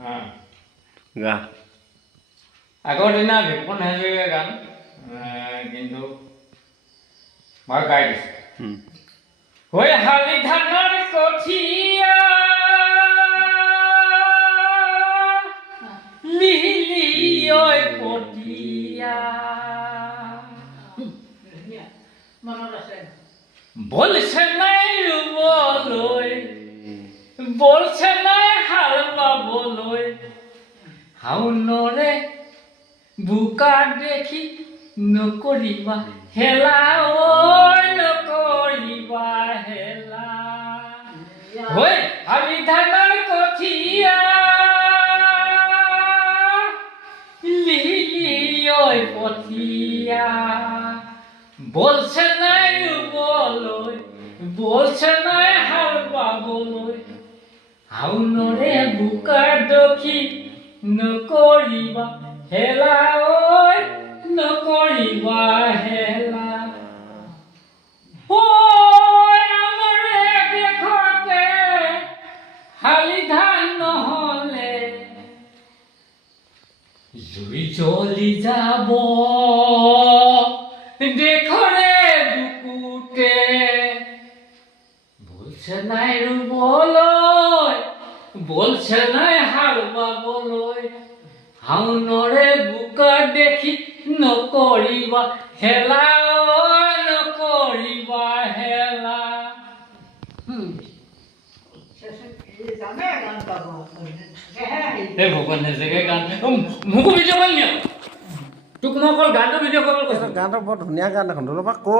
গা আগৰ দিনা বিপুল হাজৰিকাৰ গান কিন্তু মই গাই দিছোঁ হৈ শালি ধানৰ কঠীয়া লিহিলি ঐ পতীয়া বলছে নাই ৰুবলৈ বলছে নাই হাল বাবলৈ শাওনৰে বোকা দেখি নকৰিবা হেলা ঐ নকৰিবা হেলা হৈ শালি ধানৰ কঠীয়া লিহিলি ঐ পতীয়া বলছে নাই ৰুবলৈ বলছে নাই হাল বাবলৈ শাওনৰে বোকা দেখি নকৰিবা হেলা ঐ নকৰিবা হেলা ঐ আমাৰে দেশতে শালি ধান নহলে জুই জ্বলি যাব দেশৰে বুকুতে বলছে নাই ৰুবলৈ বলছে নাই হাল বাবলৈ শাওনৰে বোকা দেখি নকৰিবা হেলা নকৰিবা হেলা এই ভগৱান জেগাই গান মোকো ভিডিঅ' কৰি নিয়া তোক মই অকল গানটো ভিডিঅ' কৰিব কৈছোঁ গানটো বৰ ধুনীয়া গান এখন তোৰ পৰা ক'ত